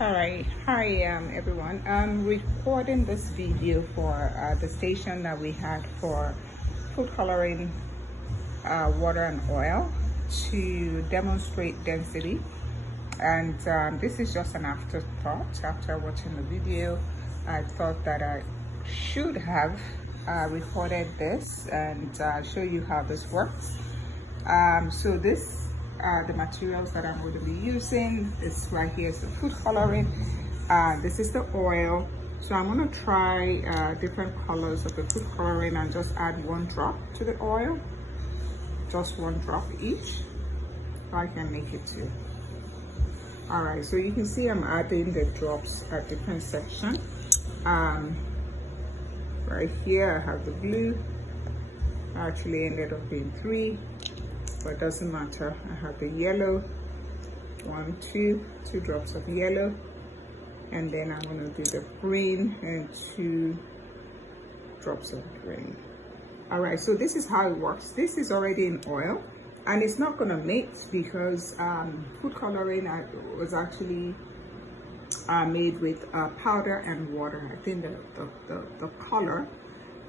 All right, hi everyone. I'm recording this video for the station that we had for food coloring water and oil to demonstrate density, and this is just an afterthought. After watching the video, I thought that I should have recorded this and show you how this works. So this the materials that I'm going to be using. This right here is the food coloring. This is the oil. So I'm going to try different colors of the food coloring and just add one drop to the oil, just one drop each, so I can make it two. All right, so you can see I'm adding the drops at different sections. Right here I have the blue. I actually ended up being 3, but it doesn't matter. I have the yellow, 2 drops of yellow, and then I'm going to do the green and 2 drops of green. All right, so this is how it works. This is already in oil and it's not going to mix because food coloring was actually made with powder and water. I think the color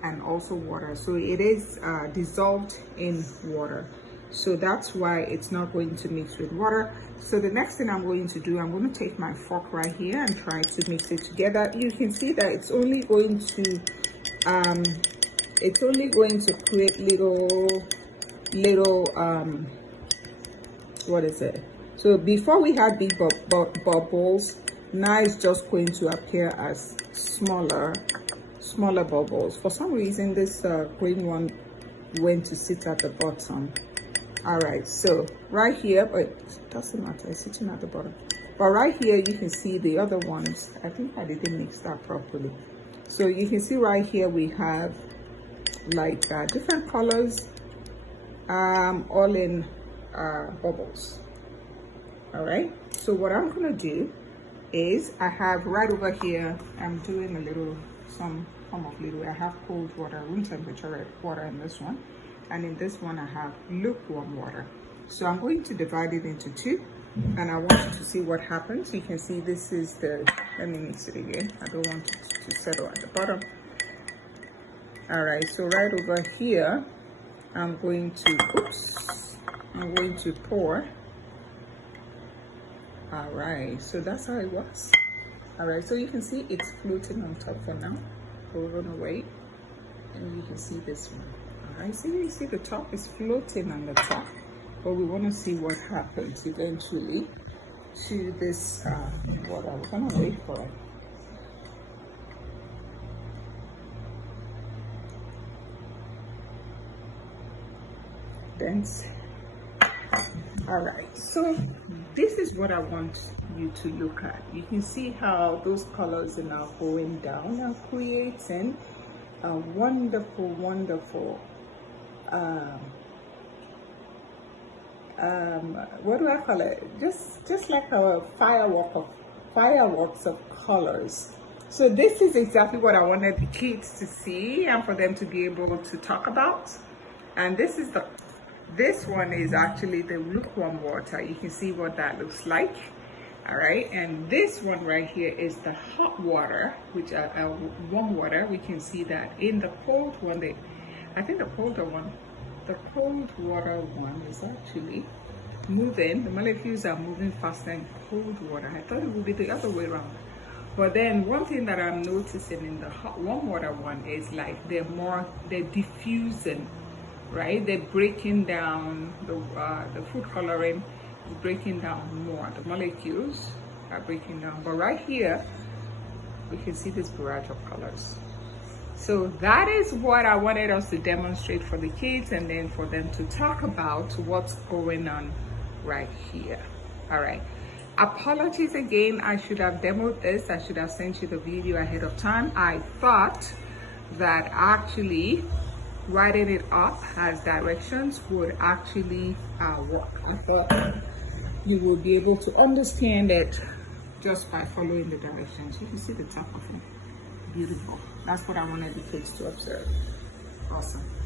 and also water, so it is dissolved in water, so that's why it's not going to mix with water. So the next thing I'm going to do, I'm going to take my fork right here and try to mix it together. You can see that it's only going to create little what is it, so before we had big bubbles, now it's just going to appear as smaller bubbles. For some reason this green one went to sit at the bottom. All right, so right here, but it doesn't matter, it's sitting at the bottom. But right here you can see the other ones. I think I didn't mix that properly. So you can see right here we have like different colors, all in bubbles. All right, so what I'm gonna do is I have right over here, I'm doing some form of little, I have cold water, room temperature water in this one, and in this one I have lukewarm water. So I'm going to divide it into 2, and I want you to see what happens. You can see this is the, let me mix it again, I don't want it to settle at the bottom. All right, so right over here I'm going to pour. All right, so that's how it works. All right, so you can see it's floating on top for now. We're gonna wait, and you can see this one. All right, so you see the top is floating on the top, but we want to see what happens eventually to this water. We're gonna wait for it. Dense. All right, so this is what I want you to look at. You can see how those colors are now going down and creating a wonderful what do I call it, just like a fireworks of colors. So this is exactly what I wanted the kids to see and for them to be able to talk about. And this one is actually the lukewarm water. You can see what that looks like. All right, and this one right here is the hot water, which warm water. We can see that in the cold one, I think the cold water one is actually moving. The molecules are moving faster in cold water. I thought it would be the other way around. But then one thing that I'm noticing in the hot warm water one is like they're diffusing, right? They're breaking down, the food coloring is breaking down more. The molecules are breaking down. But right here, we can see this barrage of colors. So that is what I wanted us to demonstrate for the kids, and then for them to talk about what's going on right here. All right. Apologies again, I should have demoed this. I should have sent you the video ahead of time. I thought that actually writing it up as directions would actually work. I thought you will be able to understand it just by following the directions. You can see the top of it. Beautiful. That's what I wanted the kids to observe. Awesome.